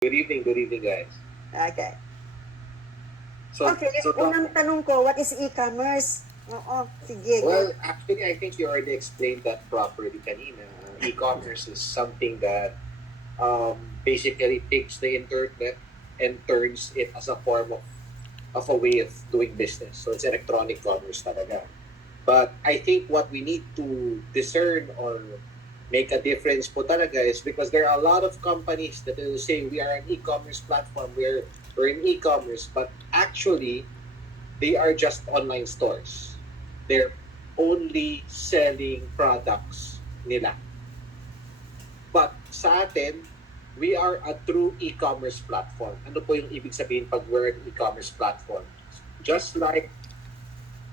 Good evening, guys. Okay. So, Okay, so unang tanong ko, what is e-commerce? Oo, sige, go. well, actually, I think you already explained that properly kanina. E-commerce is something that basically takes the internet and turns it as a form of a way of doing business. So it's electronic commerce talaga. But I think what we need to discern or make a difference po talaga is because there are a lot of companies that will say we are an e-commerce platform, we're in e-commerce, but actually they are just online stores. They're only selling products nila. But sa atin, we are a true e-commerce platform. Ano po yung ibig sabihin pag we're an e-commerce platform? Just like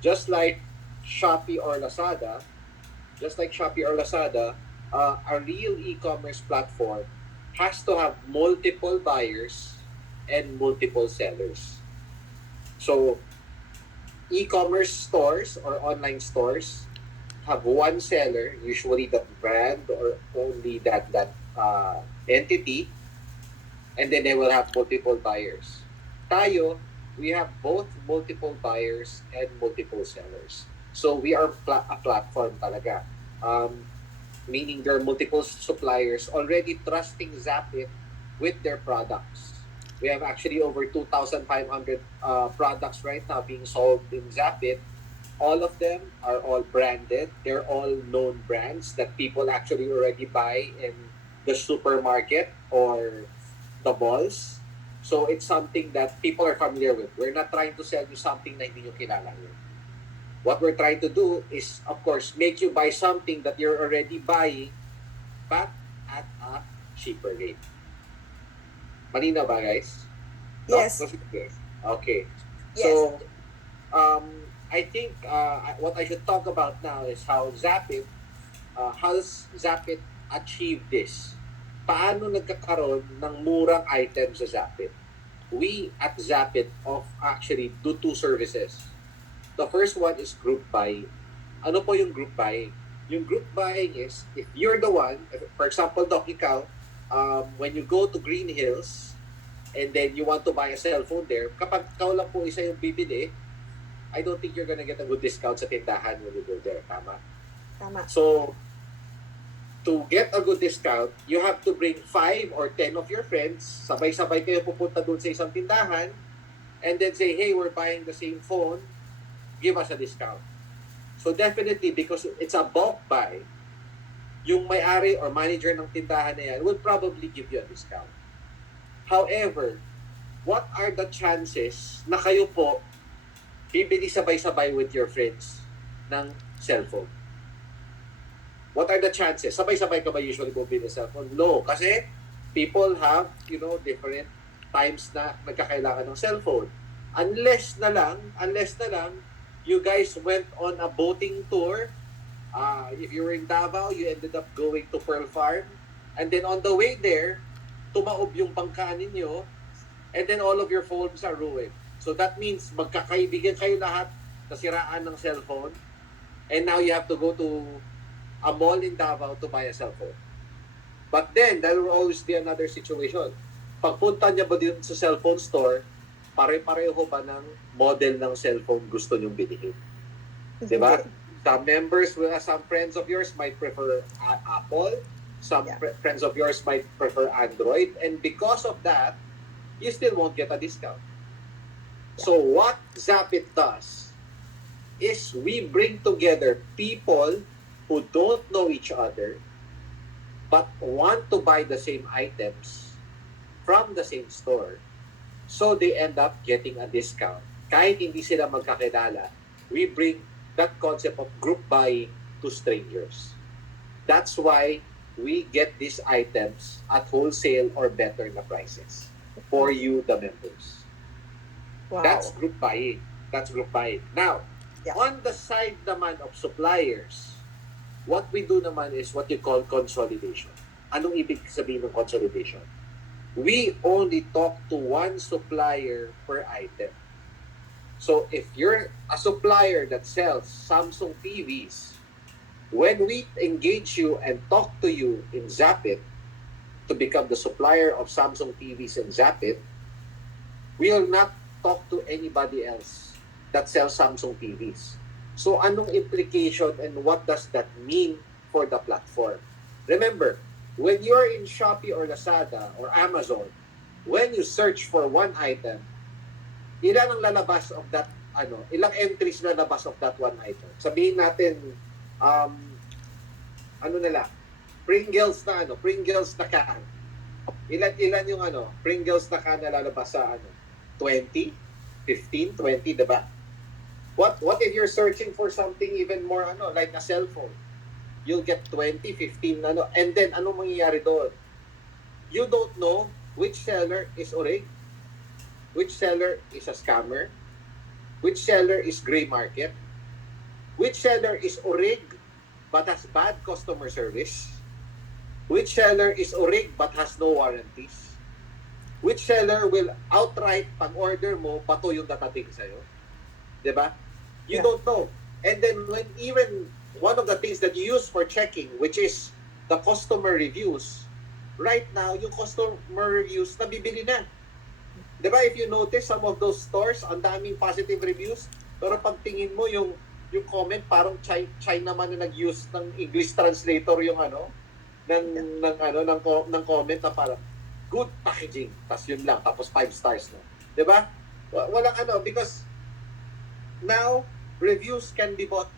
just like Shopee or Lazada, just like Shopee or Lazada, a real e-commerce platform has to have multiple buyers and multiple sellers. So e-commerce stores or online stores have one seller, usually the brand or only that entity, and then they will have multiple buyers. Tayo, we have both multiple buyers and multiple sellers. So we are a platform talaga. Meaning there are multiple suppliers already trusting Zapit with their products. We have actually over 2,500 products right now being sold in Zapit. All of them are all branded. They're all known brands that people actually already buy in the supermarket or the malls. So it's something that people are familiar with. We're not trying to sell you something na hindi nyo kilala yun. What we're trying to do is, of course, make you buy something that you're already buying, but at a cheaper rate. Malinaw ba, guys? No? Yes, Okay. yes. So, I think what I should talk about now is how does Zapit achieve this? Paano nagkakaroon ng murang items sa Zapit? We at Zapit actually do two services. The first one is group buying. Ano po yung group buying? Yung group buying is, if you're the one, for example, Doc, ikaw, when you go to Green Hills, and then you want to buy a cellphone there, kapag ikaw lang po isa yung bibili, I don't think you're gonna get a good discount sa tindahan when you go there. Tama? Tama. So, to get a good discount, you have to bring 5 or 10 of your friends, sabay-sabay kayo pupunta doon sa isang tindahan, and then say, hey, we're buying the same phone, give us a discount. So definitely, because it's a bulk buy, yung may-ari or manager ng tindahan na yan will probably give you a discount. However, what are the chances na kayo po bibili sabay-sabay with your friends ng cellphone? What are the chances? Sabay-sabay ka ba usually bumili ng cellphone? No, kasi people have, different times na nagkakailangan ng cellphone. Unless na lang, you guys went on a boating tour. If you were in Davao, you ended up going to Pearl Farm. And then on the way there, tumaob yung bangka ninyo, and then all of your phones are ruined. So that means magkakaibigan kayo lahat, nasiraan ng cellphone, and now you have to go to a mall in Davao to buy a cellphone. But then, there will always be another situation. Pagpunta niya ba din sa cellphone store, pare-pareho ba ng model ng cellphone gusto niyong bilhin? Diba? Some some friends of yours might prefer Apple, some friends of yours might prefer Android, and because of that, you still won't get a discount. So what Zapit does is we bring together people who don't know each other but want to buy the same items from the same store. So they end up getting a discount. Kahit hindi sila magkakilala, we bring that concept of group buying to strangers. That's why we get these items at wholesale or better na prices for you, the members. Wow. That's group buying. Now, on the side naman of suppliers, what we do naman is what you call consolidation. Anong ibig sabihin ng consolidation? We only talk to one supplier per item. So if you're a supplier that sells Samsung TVs, when we engage you and talk to you in Zapit, to become the supplier of Samsung TVs and ZAP it, will not talk to anybody else that sells Samsung TVs. So anong implication and what does that mean for the platform? Remember, when you're in Shopee or Lazada or Amazon, when you search for one item, ilan ang lalabas of that, ilang entries lalabas of that one item? Sabihin natin, um, ano na lang, Pringles na can. Ilan yung Pringles na can na lalabas sa 20, 15, 20, diba? What if you're searching for something even more like a cell phone? You'll get 20, 15 and then ano mangyayari doon? You don't know which seller is orig, which seller is a scammer, which seller is gray market, which seller is orig but has bad customer service, which seller is orig but has no warranties, which seller will outright pag order mo, bato yung datating sa'yo. Diba? You don't know. And then when even one of the things that you use for checking, which is the customer reviews, right now, yung customer reviews, nabibili na. Diba? If you notice, some of those stores, ang daming positive reviews, pero pag tingin mo, yung comment, parang China man na nag-use ng English translator yung ng comment na parang good packaging, tapos yun lang, tapos 5 stars na. Diba? Walang because now, reviews can be bought.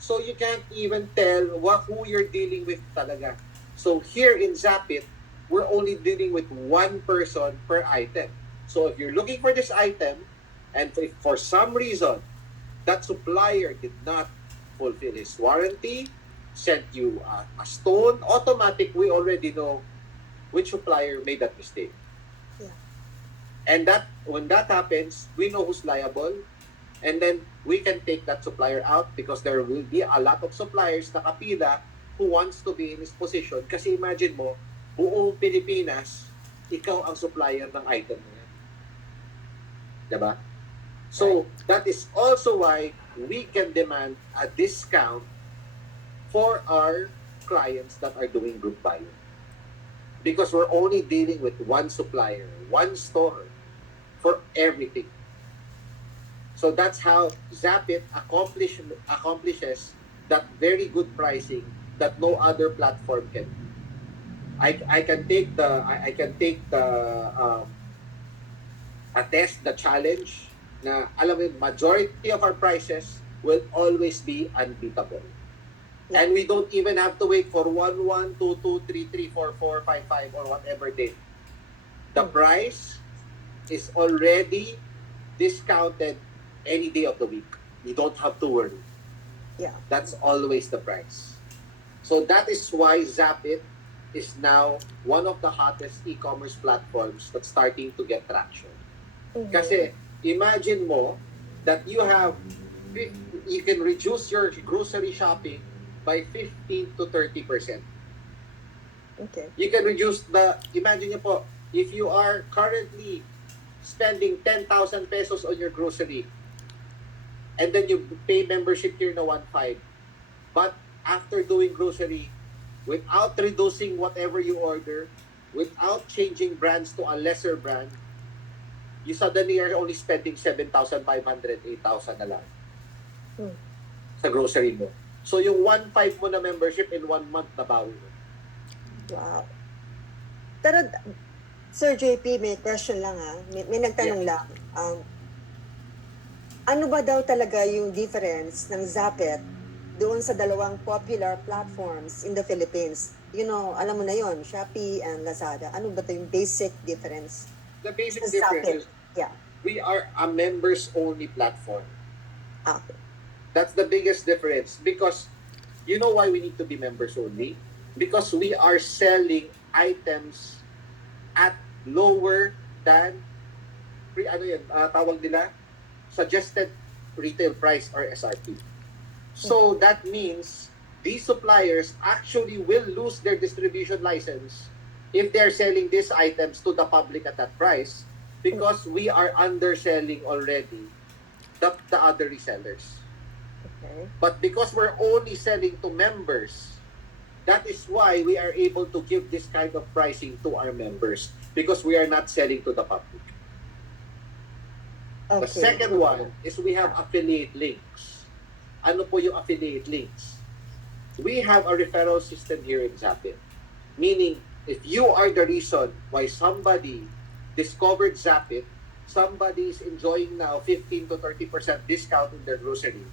So you can't even tell who you're dealing with talaga. So here in ZAP it, we're only dealing with one person per item. So if you're looking for this item, and if for some reason that supplier did not fulfill his warranty, sent you a stone, automatic, we already know which supplier made that mistake. Yeah. And when that happens, we know who's liable. And then we can take that supplier out because there will be a lot of suppliers na kapila who wants to be in this position. Kasi imagine mo, buong Pilipinas, ikaw ang supplier ng item na yan. Diba? So, that is also why we can demand a discount for our clients that are doing group buying. Because we're only dealing with one supplier, one store for everything. So that's how ZAP it accomplishes that very good pricing that no other platform can. I can take the attest the challenge na alam mo, majority of our prices will always be unbeatable. Yeah. And we don't even have to wait for 1, 1, 2, 2, 3, 3, 4, 4, 5, 5 or whatever date. The price is already discounted any day of the week. You don't have to worry. Yeah. That's always the price. So that is why ZAP it is now one of the hottest e-commerce platforms that's starting to get traction. Mm-hmm. Kasi imagine mo that you can reduce your grocery shopping by 15 to 30%. Okay. You can reduce imagine nyo po, if you are currently spending 10,000 pesos on your grocery, and then you pay membership here na 1.5. But after doing grocery, without reducing whatever you order, without changing brands to a lesser brand, you suddenly are only spending 7,500, 8,000 na lang sa grocery mo. So yung 1.5 mo na membership in 1 month nabawi mo. Wow. Pero, Sir JP, may question lang May nagtanong lang. Ano ba daw talaga yung difference ng ZAP it doon sa dalawang popular platforms in the Philippines? Alam mo na yon, Shopee and Lazada. Ano ba yung basic difference? The basic difference is we are a members-only platform. Okay. That's the biggest difference because you know why we need to be members-only? Because we are selling items at lower than tawag nila? Suggested retail price or SRP. So that means these suppliers actually will lose their distribution license if they're selling these items to the public at that price because we are underselling already the other resellers. Okay. But because we're only selling to members, That is why we are able to give this kind of pricing to our members because we are not selling to the public. The Okay. second one is we have affiliate links. Ano po yung affiliate links? We have a referral system here in ZAP. Meaning, if you are the reason why somebody discovered ZAP, somebody is enjoying now 15 to 30% discount in their grocery.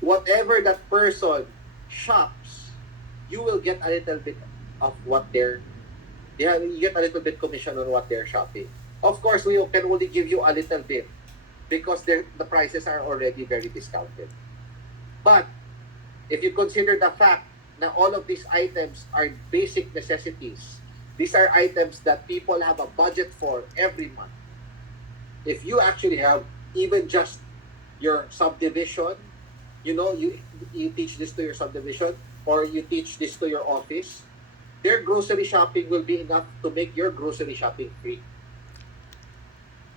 Whatever that person shops, you will get a little bit of what you get a little bit commission on what they're shopping. Of course, we can only give you a little bit because the prices are already very discounted. But if you consider the fact that all of these items are basic necessities, these are items that people have a budget for every month. If you actually have even just your subdivision, you teach this to your subdivision or you teach this to your office, their grocery shopping will be enough to make your grocery shopping free.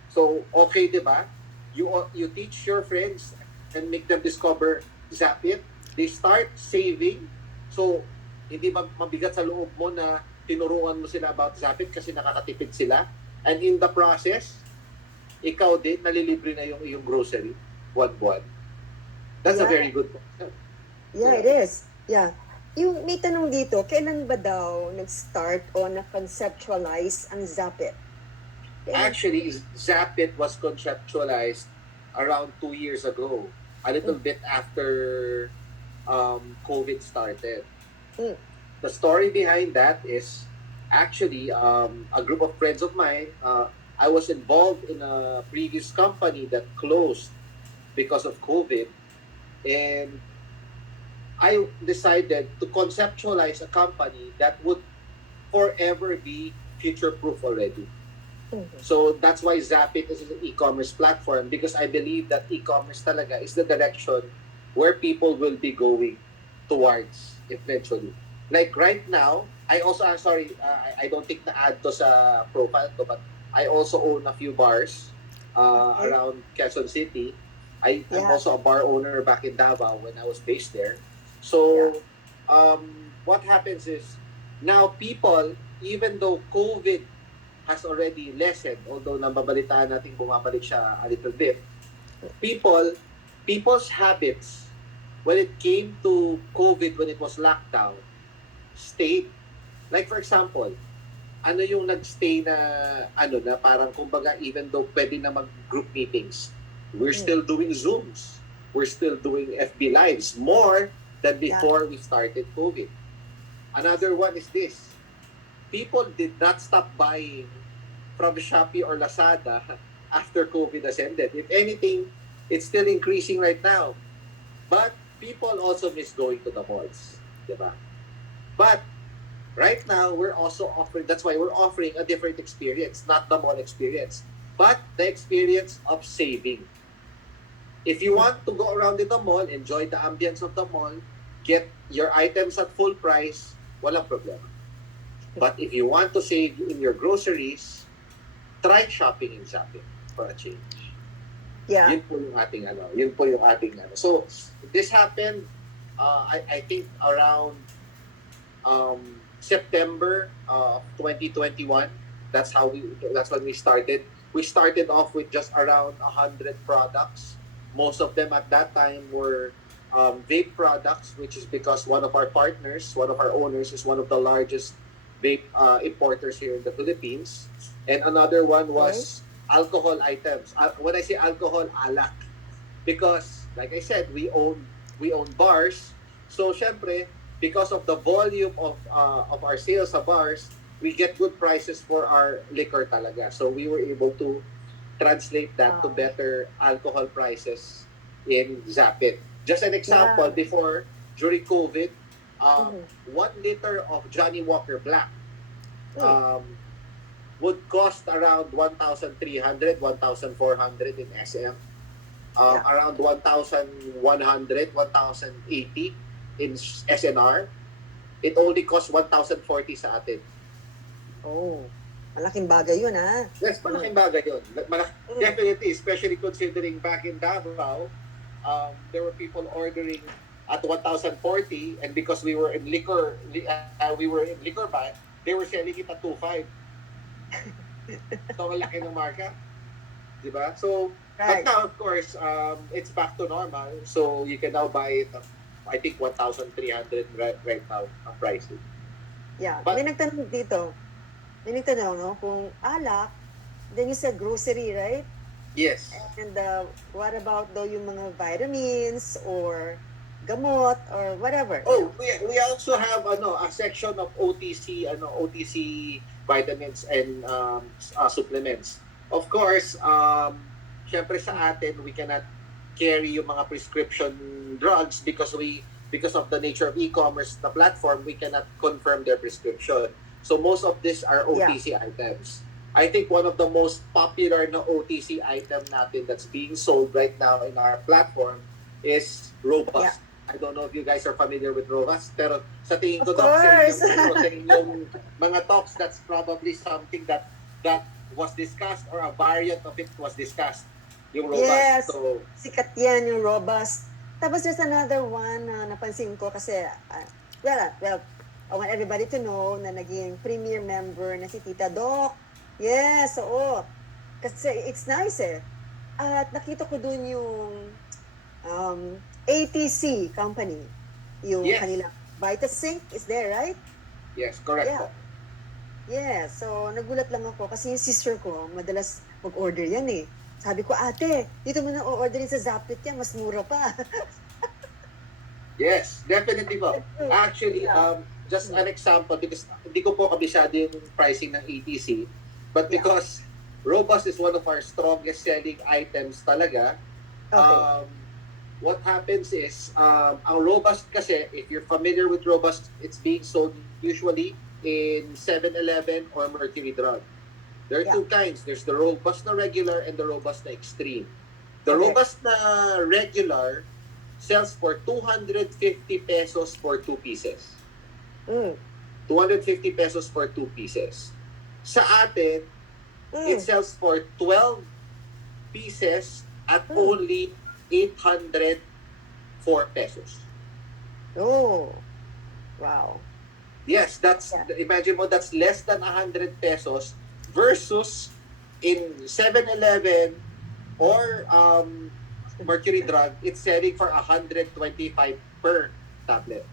So, okay, di ba? You teach your friends and make them discover Zap It. They start saving. So, hindi mabigat sa loob mo na tinuruan mo sila about Zap It kasi nakakatipid sila. And in the process, ikaw din, nalilibre na yung grocery buwan-buwan. That's a very good point. Yeah, it is. Yeah. Yung may tanong dito, kailan ba daw nag-start o na-conceptualize ang Zap It? Actually, ZAP It was conceptualized around 2 years ago, a little bit after COVID started. The story behind that is actually a group of friends of mine. I was involved in a previous company that closed because of COVID, and I decided to conceptualize a company that would forever be future-proof already. So that's why ZAP It is an e-commerce platform because I believe that e-commerce talaga is the direction where people will be going towards eventually. Like right now, I also, I don't think na add to sa profile to, but I also own a few bars around Quezon City. I'm also a bar owner back in Davao when I was based there. So what happens is now people, even though COVID has already lessened, although nababalitaan natin bumabalik siya a little bit, people's habits when it came to COVID, when it was lockdown, stayed. Like for example, ano yung nagstay na parang kumbaga even though pwede na mag-group meetings, we're still doing Zooms. We're still doing FB Lives more than before we started COVID. Another one is this. People did not stop buying from Shopee or Lazada after COVID has ended. If anything, it's still increasing right now. But people also miss going to the malls. Diba? But right now, we're also offering, that's why we're offering a different experience, not the mall experience, but the experience of saving. If you want to go around in the mall, enjoy the ambience of the mall, get your items at full price, walang problema. But if you want to save in your groceries, try shopping in ZAP It for a change. Yeah. Yun po yung ating So, this happened, I think around September of 2021. That's when we started. We started off with just around 100 products. Most of them at that time were vape products, which is because one of our partners, one of our owners, is one of the largest vape importers here in the Philippines. And another one was alcohol items. When I say alcohol, alak. Because, like I said, we own bars. So, syempre, because of the volume of our sales sa bars, we get good prices for our liquor talaga. So, we were able to translate that to better alcohol prices in ZAP It. Just an example, before, during COVID, 1 liter of Johnny Walker Black would cost around 1,300, 1,400 in SM. Around 1,100, 1,080 in SNR. It only costs 1,040 sa atin. Oh, malaking bagay yun, ha? Yes, malaking bagay yun. Definitely, especially considering back in Davao, there were people ordering at 1,040, and because we were in liquor ban, they were selling it at 2,500. So, ang laki ng markup, di ba? So, but Right. now, of course, it's back to normal. So, you can now buy it at, I think, 1,300 right now, ang pricing. Yeah. May But, nagtanong dito. May nagtanong, no? Kung alak, then you said grocery, right? yes. And what about daw yung mga vitamins or gamot or whatever, you Oh, know? we also have a section of OTC vitamins and supplements. Of course, syempre sa atin we cannot carry yung mga prescription drugs because of the nature of e-commerce the platform, we cannot confirm their prescription. So most of these are Yeah. OTC items. I think one of the most popular na OTC item natin that's being sold right now in our platform is Yeah. Robust. I don't know if you guys are familiar with Robust, pero sa tingin Of ko, Doc, course. sa inyong mga talks, that's probably something that was discussed or a variant of it was discussed, yung Robust. Yes. So, Sikat yan, yung robust. Tapos there's another one na napansin ko kasi, well, I want everybody to know na naging premier member na si Tita Doc. Yes, oo. Kasi it's nice eh. At nakita ko dun yung ATC company. Yung yes, kanilang VitaSync is there, right? yes, correct Yeah. po. Yeah, so nagulat lang ako kasi yung sister ko, madalas mag-order yan eh. Sabi ko, ate, dito mo na o-orderin sa Zapit yan, mas mura pa. Yes, definitely po. Actually, Yeah. just an example, because hindi ko po kabisado yung pricing ng ATC, but Yeah. because Robust is one of our strongest selling items talaga, Okay. what happens is, ang Robust kasi, if you're familiar with Robust, it's being sold usually in 7-Eleven or Mercury Drug. There are Yeah. two kinds. There's the Robust na regular and the Robust na extreme. The Okay. Robust na regular sells for 250 pesos for 2 pieces. Mm. 250 pesos for 2 pieces. Sa atin, it Mm. sells for 12 pieces at Mm. only 804 pesos. Oh. Wow. Yes, that's, Yeah. imagine mo, that's less than 100 pesos versus in 7-Eleven or Mercury Drug, it's selling for 125 per tablet.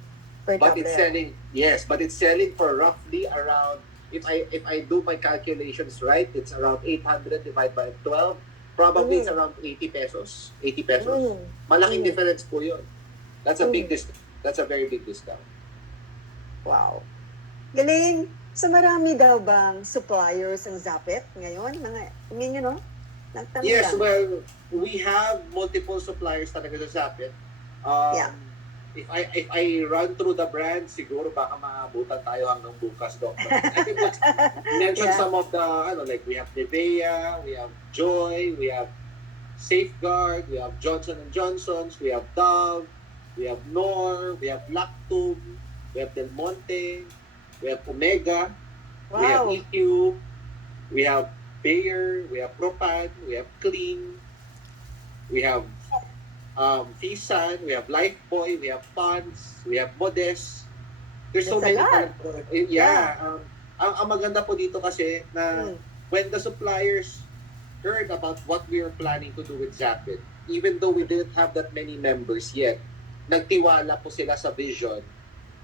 Per But it's tablet. selling, yes, but it's selling for roughly around, if I do my calculations right, it's around 800 divided by 12. Probably it's around 80 pesos. 80 pesos. Mm. Malaking Mm. difference po yun. That's a big Mm. discount. That's a very big discount. Wow. Galing. So marami daw bang suppliers ang Zapit ngayon? Mga, you know, nagtanong Yes, lang. well, we have multiple suppliers talaga sa Zapit. Yeah. If I run through the brands, siguro baka maabutan tayo hanggang bukas, Doctor. I think let's mention Yeah. some of the, like we have Nivea, we have Joy, we have Safeguard, we have Johnson & Johnson's, we have Dove, we have Knorr, we have Lactum, we have Del Monte, we have Omega, we have Wow. EQ, we have Bayer, we have Propan, we have Clean, we have Fisan, we have Lifebuoy, we have Pons, we have Modest. There's so That's a many. lot. Yeah. Ang maganda po dito kasi na Mm. when the suppliers heard about what we were planning to do with Zapit, even though we didn't have that many members yet, nagtiwala po sila sa vision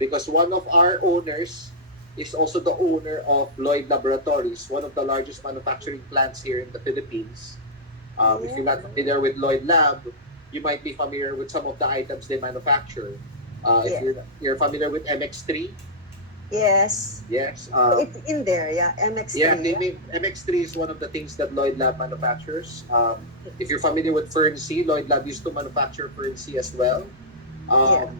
because one of our owners is also the owner of Lloyd Laboratories, one of the largest manufacturing plants here in the Philippines. If you're not familiar with Lloyd Lab, you might be familiar with some of the items they manufacture. If you're familiar with MX3, Yes. yes. So it's in there, yeah. MX3. MX3 is one of the things that Lloyd Lab manufactures. If you're familiar with Fern C, Lloyd Lab used to manufacture Fern C as well. Yeah.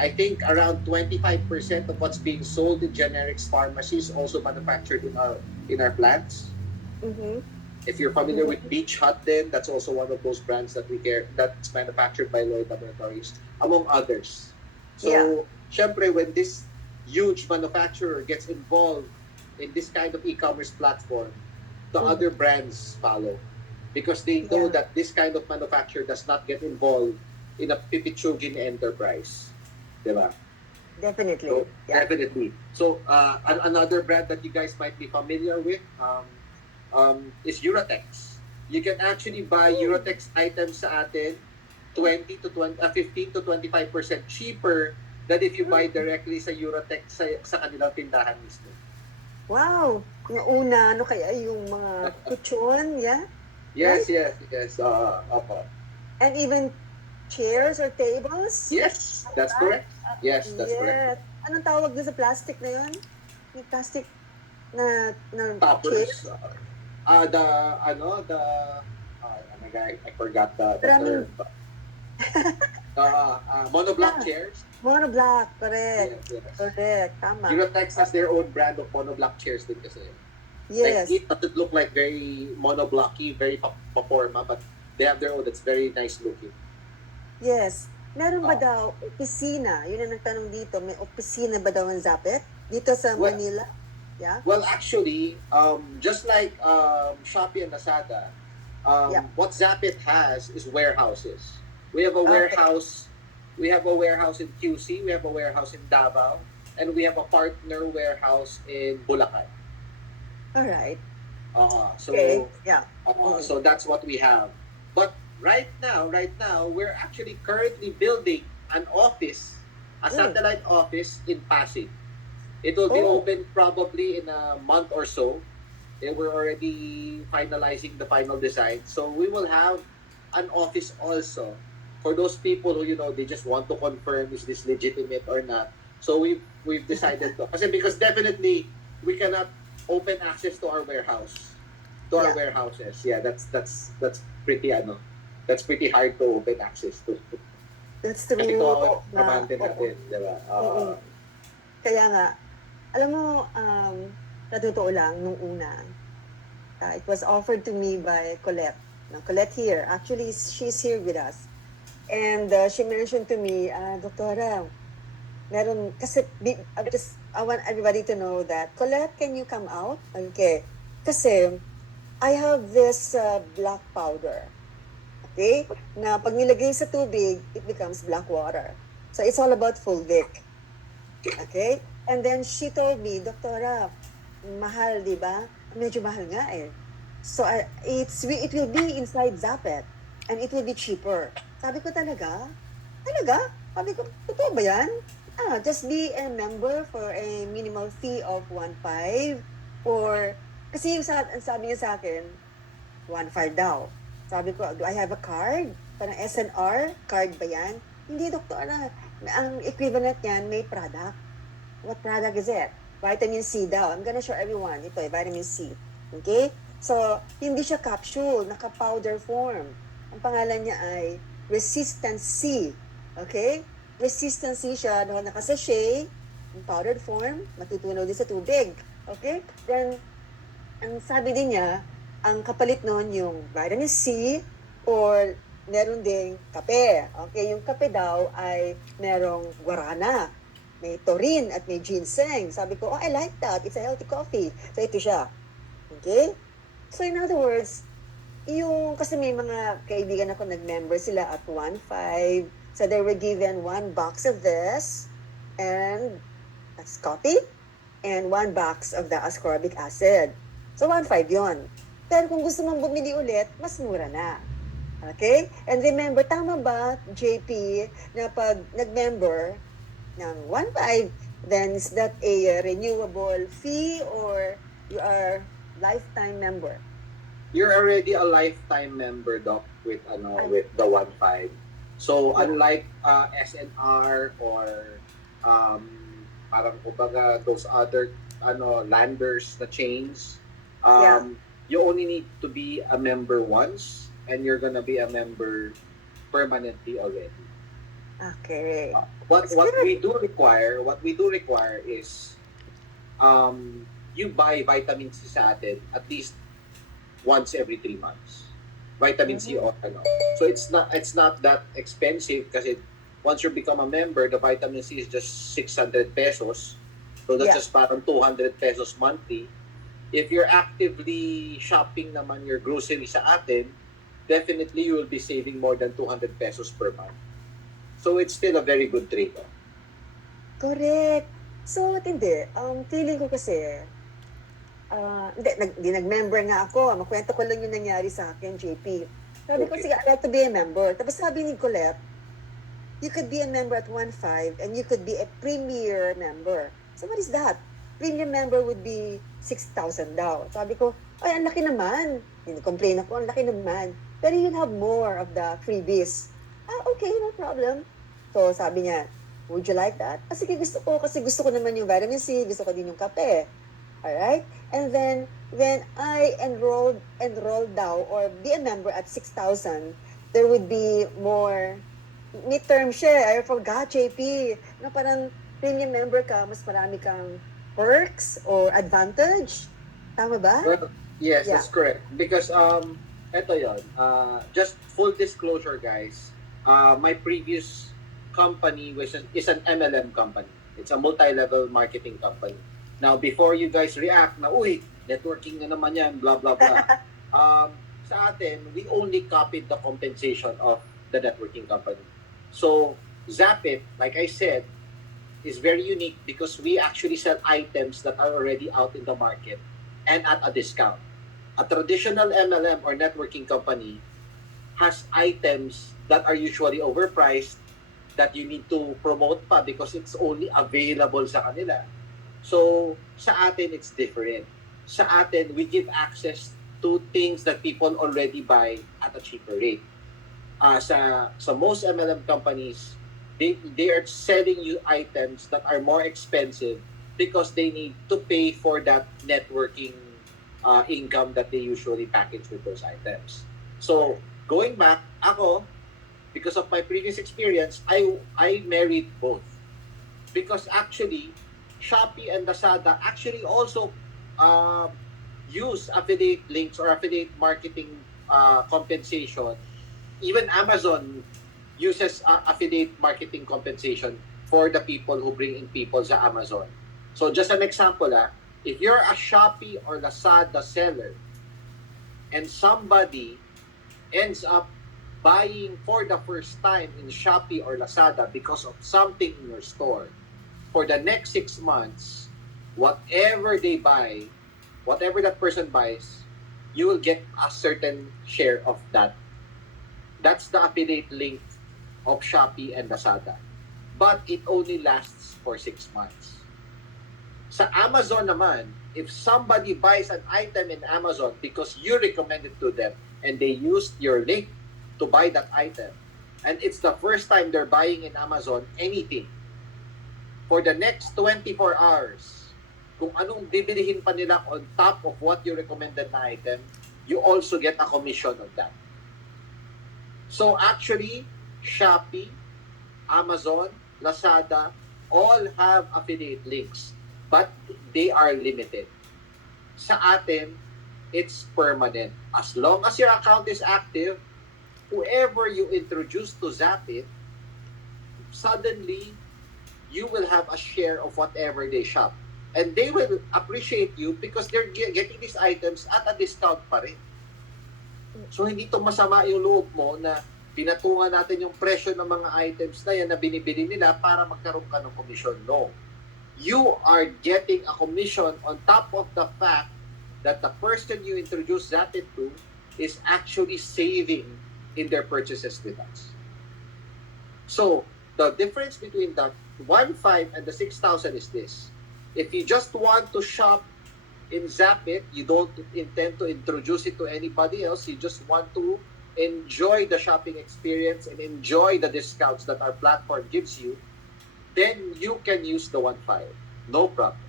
I think around 25% of what's being sold in generics pharmacies also manufactured in our plants. Mm-hmm. If you're familiar with Beach Hut, then that's also one of those brands that we care that's manufactured by Lloyd Laboratories, among others. So, syempre, when this huge manufacturer gets involved in this kind of e-commerce platform, the other brands follow because they know that this kind of manufacturer does not get involved in a pipitsugin enterprise. Diba? Definitely. So, Yeah. definitely. So, another brand that you guys might be familiar with is Eurotex. You can actually buy Oh, Eurotex items sa atin 15 to 25% cheaper than if you buy mm. directly sa Eurotex sa kanilang tindahan mismo. Wow. Yung una, ano kaya yung mga kutsyon, yeah? Yes, Right? yes, yes. Opo. And even chairs or tables? Yes, that's Right? correct. Yes, that's correct. Yes. Anong tawag doon sa plastic na yun? Yung plastic na Toppers. chairs? The, oh my God, I forgot the Maraming, term. Monoblock yeah, chairs. monoblock. Correct. Yes, yes. Correct. Tama. Eurotex has their own brand of monoblock chairs din kasi. Like, Yes. it doesn't look like very monoblocky, very paporma, but they have their own that's very nice looking. Yes. Meron ba Uh, daw opisina? Yun ang nagtanong dito. May opisina ba daw ang Zapet? Dito sa well, Manila? Yeah? well, actually, just like Shopee and Lazada, Yeah. what Zapit has is warehouses. We have a Okay. warehouse. We have a warehouse in QC. We have a warehouse in Davao, and we have a partner warehouse in Bulacan. All right. Uh, Okay. so Yeah. Mm. so that's what we have. But right now, we're actually currently building an office, a Mm. satellite office in Pasig. It will be Oh. open probably in a month or so. We're already finalizing the final design. So we will have an office also for those people who they just want to confirm is this legitimate or not. So we've decided to kasi because definitely we cannot open access to our warehouse to our Yeah. warehouses. Yeah, that's pretty that's pretty hard to open access to. That's Kasi true. kawawa yung Oo nga. pamante Oo. natin, di ba? Mm. Kaya nga, alam mo, sa totoo lang, nung una, it was offered to me by Colette. Now, Colette here. Actually, she's here with us. And she mentioned to me, Doktora, meron, kasi, I want everybody to know that, Colette, can you come out? Okay. Kasi, I have this black powder. Okay? Na pag nilagay sa tubig, it becomes black water. So, it's all about fulvic. Okay? And then she told me, Doktora, mahal, di ba? Medyo mahal nga eh. So, it will be inside Zapet and it will be cheaper. Sabi ko talaga? Talaga? Sabi ko, totoo ba yan? Just be a member for a minimal fee of 1.5 or, kasi yung ang sabi niya sa akin, 1.5 daw. Sabi ko, do I have a card? Parang SNR? Card ba yan? Hindi, doktora. Ang equivalent niyan, may product. What product is it? Vitamin C daw. I'm gonna show everyone. Ito, vitamin C. Okay? So, hindi siya capsule, naka-powder form. Ang pangalan niya ay Resistant C. Okay? Resistant C siya, naka-sachet, in powdered form, matutunaw din sa tubig. Okay? Then, ang sabi din niya, ang kapalit nun yung vitamin C or meron ding kape. Okay, yung kape daw ay merong guarana, may taurine at may ginseng. Sabi ko, oh, I like that. It's a healthy coffee. So, ito siya. Okay? So, in other words, kasi may mga kaibigan ako nag-member sila at 1.5. So, they were given 1 box of this and that's coffee and 1 box of the ascorbic acid. So, 1.5 yon. Pero kung gusto mong bumili ulit, mas mura na. Okay? And remember, tama ba, JP, na pag nag-member ng 1.5, then is that a renewable fee or you are lifetime member? You're already a lifetime member, Doc, with the 1.5. So Yeah. unlike SNR or um parang kumbaga those other landers na chains, Yeah. you only need to be a member once and you're gonna be a member permanently already. Okay. What That's what good. we do require, what we do require is you buy vitamin C sa atin at least once every 3 months. Vitamin C or So it's not that expensive kasi once you become a member, the vitamin C is just 600 pesos. So that's Yeah. just parang 200 pesos monthly. If you're actively shopping naman your grocery sa atin, definitely you will be saving more than 200 pesos per month. So it's still a very good trade-off. Correct. So, hindi. Feeling ko kasi, hindi, nag-member nga ako. Makwento ko lang yung nangyari sa akin, JP. Sabi ko, Okay. sige, I'd like to be a member. Tapos sabi ni Colette, you could be a member at 1.5 and you could be a premier member. So what is that? Premium member would be 6,000 daw. Sabi ko, ay, ang laki naman. Complain ako, ang laki naman. Pero you'll have more of the freebies. Okay, no problem. So sabi niya, would you like that? Sige, gusto ko. Kasi gusto ko naman yung vitamin C, gusto ko din yung kape. Alright? And then, when I enrolled daw, or be a member at 6,000, there would be more midterm siya. I forgot, JP. Na parang premium member ka, mas marami kang perks or advantage. Tama ba? Well, yes, Yeah. that's correct. Because eto yon. Just full disclosure, guys. My previous company is an MLM company. It's a multi-level marketing company. Now, before you guys react na, uy, networking na naman yan, blah, blah, blah. Sa atin, we only copied the compensation of the networking company. So, ZAP it, like I said, is very unique because we actually sell items that are already out in the market and at a discount. A traditional MLM or networking company has items that are usually overpriced that you need to promote pa because it's only available sa kanila. So, sa atin, it's different. Sa atin, we give access to things that people already buy at a cheaper rate. Sa most MLM companies, they are selling you items that are more expensive because they need to pay for that networking income that they usually package with those items. So, going back, ako, because of my previous experience, I married both. Because actually, Shopee and Lazada actually also use affiliate links or affiliate marketing compensation. Even Amazon uses affiliate marketing compensation for the people who bring in people sa Amazon. So just an example, if you're a Shopee or Lazada seller and somebody ends up buying for the first time in Shopee or Lazada because of something in your store, for the next 6 months, whatever they buy, whatever that person buys, you will get a certain share of that. That's the affiliate link of Shopee and Lazada. But it only lasts for 6 months. Sa Amazon naman, if somebody buys an item in Amazon because you recommended to them and they used your link to buy that item, and it's the first time they're buying in Amazon anything, for the next 24 hours, kung anong bibilihin pa nila on top of what you recommended na item, you also get a commission on that. So actually, Shopee, Amazon, Lazada, all have affiliate links, but they are limited. Sa atin, it's permanent. As long as your account is active, whoever you introduce to ZAP it, suddenly, you will have a share of whatever they shop. And they will appreciate you because they're getting these items at a discount pa rin. So, hindi to masama yung loob mo na pinatungan natin yung presyo ng mga items na yan na binibili nila para magkaroon ka ng commission. No. You are getting a commission on top of the fact that the person you introduce that to is actually saving in their purchases with us. So, the difference between the 1.5 and the 6,000 is this. If you just want to shop in ZAP it, you don't intend to introduce it to anybody else, you just want to enjoy the shopping experience and enjoy the discounts that our platform gives you, then you can use the 1.5. No problem.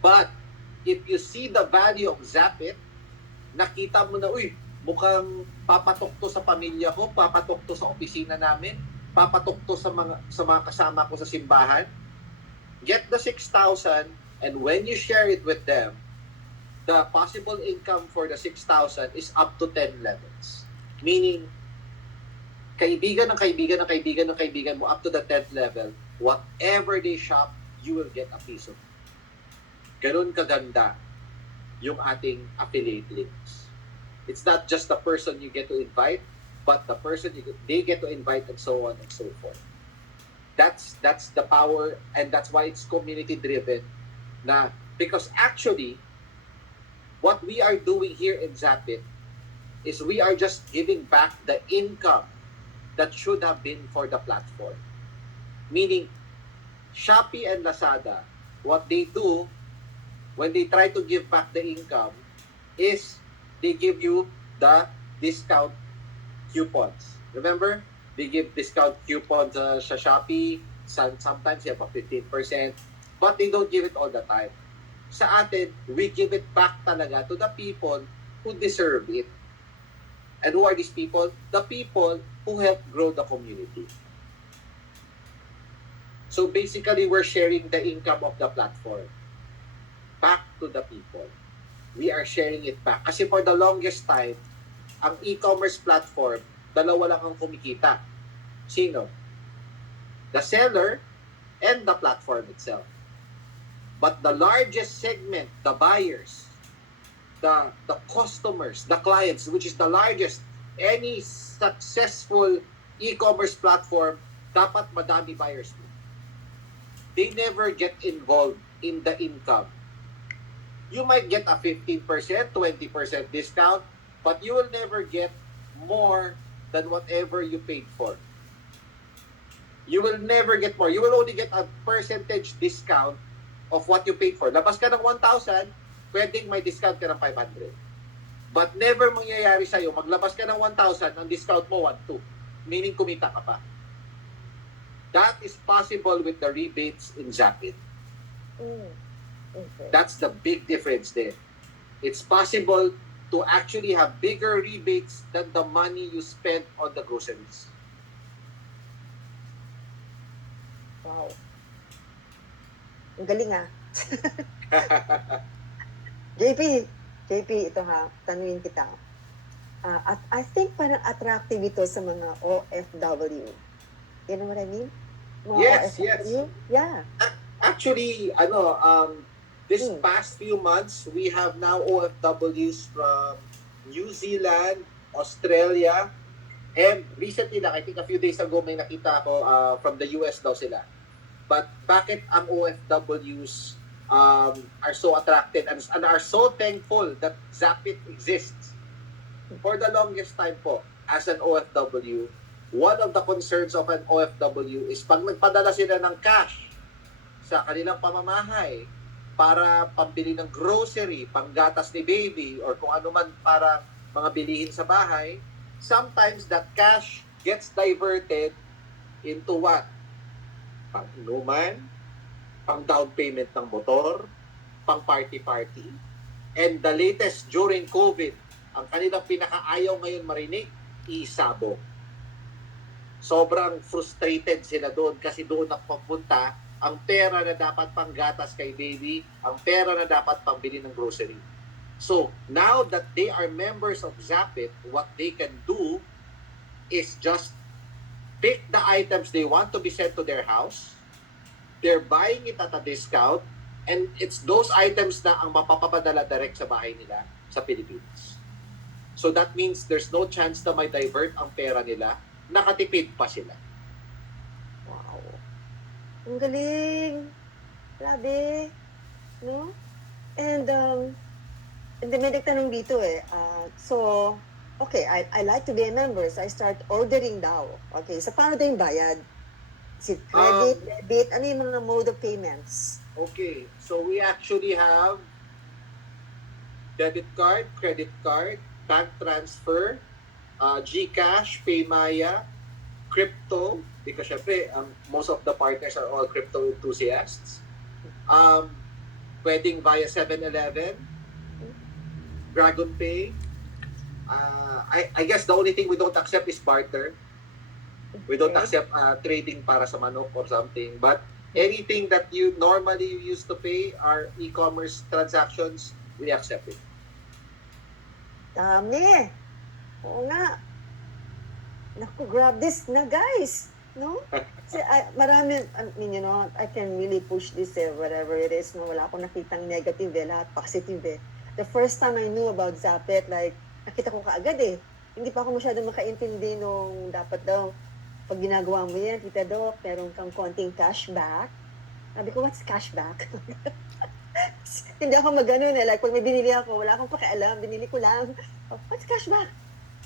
But if you see the value of ZAP it, nakita mo na, uy, mukhang papatok to sa pamilya ko, papatok to sa opisina namin, papatok to sa mga kasama ko sa simbahan, get the 6,000, and when you share it with them, the possible income for the 6,000 is up to 10 levels. Meaning, kaibigan ng kaibigan ng kaibigan ng kaibigan mo up to the 10th level, whatever they shop, you will get a piece of it. Ganun kaganda yung ating affiliate links. It's not just the person you get to invite, but the person they get to invite and so on and so forth. That's the power, and that's why it's community driven. Na because actually what we are doing here in Zapit is we are just giving back the income that should have been for the platform. Meaning, Shopee and Lazada, what they do when they try to give back the income is they give you the discount coupons. Remember? They give discount coupons sa Shopee. Sometimes you have a 15%, but they don't give it all the time. Sa atin, we give it back talaga to the people who deserve it. And who are these people? The people who help grow the community. So basically, we're sharing the income of the platform back to the people. We are sharing it back. Kasi for the longest time, ang e-commerce platform, dalawa lang ang kumikita. Sino? The seller and the platform itself. But the largest segment, the buyers, the customers, the clients, which is the largest, any successful e-commerce platform, dapat madami buyers mo. They never get involved in the income. You might get a 15%, 20% discount, but you will never get more than whatever you paid for. You will never get more. You will only get a percentage discount of what you paid for. Labas ka ng 1,000, pwedeng may discount ka ng 500. But never mangyayari sa'yo, maglabas ka ng 1,000, ang discount mo 1,200. Meaning kumita ka pa. That is possible with the rebates in ZAP. Okay. That's the big difference there. It's possible to actually have bigger rebates than the money you spend on the groceries. Wow. Ang galing ah. JP, ito ha, tanungin kita. At I think parang attractive ito sa mga OFW. You know what I mean? Mga Yes. OFW? Yeah. Actually, this past few months, we have now OFWs from New Zealand, Australia, and recently lang, I think a few days ago, may nakita ako from the US daw sila. But bakit ang OFWs are so attracted and are so thankful that ZAPIT exists? For the longest time po, as an OFW, one of the concerns of an OFW is pag nagpadala sila ng cash sa kanilang pamamahay para pambili ng grocery, panggatas ni baby, or kung ano man para mga bilihin sa bahay, sometimes that cash gets diverted into what? Pang-inuman, pang-down payment ng motor, pang-party-party. And the latest during COVID, ang kanilang pinakaayaw ngayon marinig, isabong. Sobrang frustrated sila doon kasi doon napapunta ang pera na dapat panggatas kay baby, ang pera na dapat pambili ng grocery. So, now that they are members of ZAPIT, what they can do is just pick the items they want to be sent to their house. They're buying it at a discount, and it's those items na ang mapapapadala direct sa bahay nila sa Pilipinas. So that means there's no chance na may divert ang pera nila, nakatipid pa sila. Wow. Ang galing. Grabe. No? And may nagtanong dito so, okay, I like to be a member, so I start ordering daw. Okay, so paano daw yung bayad? Is it credit, debit? Ano yung mga mode of payments? Okay, so we actually have debit card, credit card, bank transfer, GCash, Paymaya, crypto, because syempre, most of the partners are all crypto enthusiasts. Pwedeng via 7-Eleven, Dragon Pay. I guess the only thing we don't accept is barter. We don't accept trading para sa manok or something. But anything that you normally used to pay, our e-commerce transactions, we accept it. Dami. Oo nga. Naku, grab this na guys. No? Kasi marami, I mean, you know, I can really push this whatever it is. No? Wala akong nakitang negative lahat positive The first time I knew about ZAPIT, like, nakita ko kaagad Hindi pa ako masyadong makaintindi nung dapat daw pag ginagawa mo yan, Tita Doc, meron kang konting cashback. Sabi ko, what's cashback? Hindi ako mag-ano na, like, pag may binili ako, wala akong pakialam, binili ko lang. Oh, what's cashback?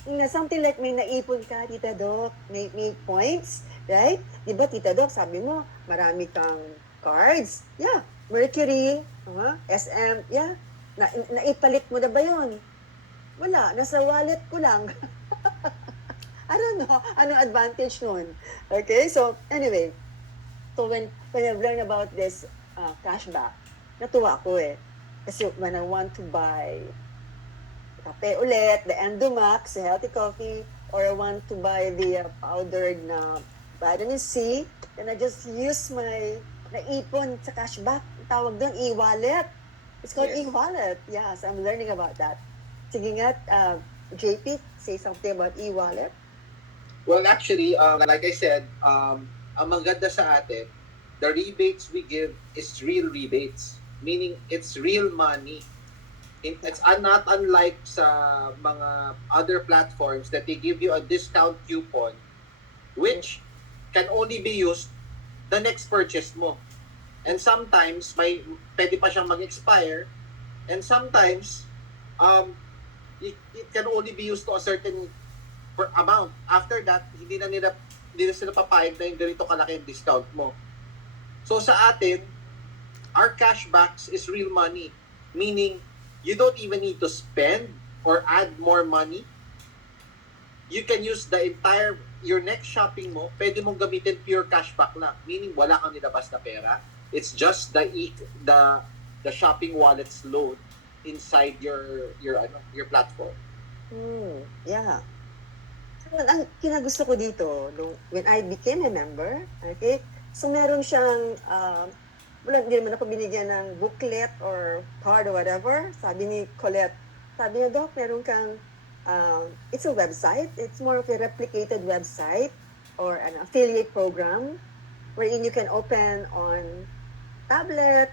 Na something like may naipon ka, Tita Doc, may points, right? Di ba, Tita Doc, sabi mo, marami kang cards. Yeah, Mercury, SM, yeah. Naipalit mo na ba yun? Wala, nasa wallet ko lang. I don't know, anong advantage nun? Okay, so anyway, so when I've learned about this cashback, natuwa ako eh. Kasi when I want to buy kape ulit, the Endomax, the healthy coffee, or I want to buy the powdered na vitamin C, then I just use my naipon sa cashback. Tawag doon, e-wallet. It's called Yes. e-wallet. Yes, I'm learning about that. Sige nga, JP, say something about e-wallet. Well, actually, like I said, ang maganda sa atin, the rebates we give is real rebates. Meaning, it's real money. It's not unlike sa mga other platforms that they give you a discount coupon which can only be used the next purchase mo. And sometimes, pwede pa siyang mag-expire. And sometimes, it can only be used to a certain amount. After that, hindi na sila papayag na yung ganito kalaki yung discount mo. So sa atin, our cashbacks is real money. Meaning, you don't even need to spend or add more money. You can use your next shopping mo, pwede mong gamitin pure cashback na. Meaning, wala kang nilabas na pera. It's just the shopping wallet's load inside your platform. Yeah. Ang kinagusto ko dito, when I became a member, okay, so meron siyang, wala, hindi naman ako binigyan ng booklet or card or whatever. Sabi ni Colette, sabi niya, Doc, meron kang, it's a website, it's more of a replicated website or an affiliate program wherein you can open on tablet,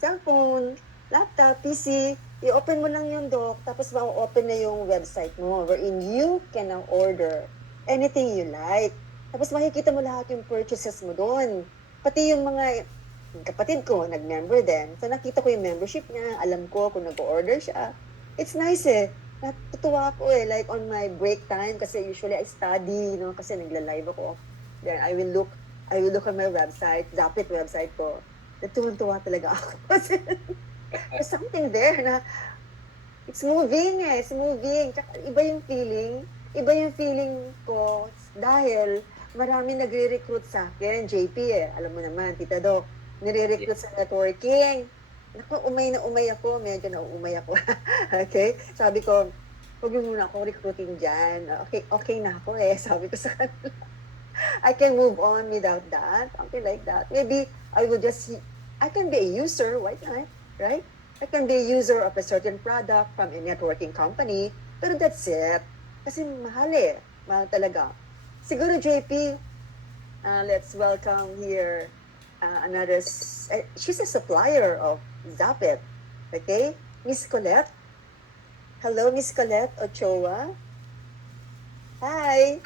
cellphone, laptop, PC, i-open mo lang yung Doc, tapos ma-open na yung website mo wherein you can now order anything you like. Tapos makikita mo lahat yung purchases mo doon. Pati yung mga kapatid ko, nag-member din. So nakita ko yung membership niya, alam ko kung nag-order siya. It's nice eh. Natutuwa ako eh, like on my break time, kasi usually I study, kasi nagla-live ako. Then I will look on my website, ZAP website ko. Natuwa talaga ako. Kasi there's something there na it's moving. Tsaka iba yung feeling ko dahil marami nagre-recruit sa akin, JP eh. Alam mo naman, Tita Doc, nire-recruit sa networking. Naku, umay ako, medyo nauumay ako. Okay? Sabi ko, huwag mo muna akong recruiting dyan. Okay na ako eh. Sabi ko sa kanila. I can move on without that. Something like that. Maybe I can be a user. Why not? Right? I can be a user of a certain product from a networking company. Pero that's it. Kasi mahal eh. Mahal talaga. Siguro, JP, let's welcome here she's a supplier of ZAP. Okay? Miss Colette. Hello, Miss Colette Ochoa. Hi.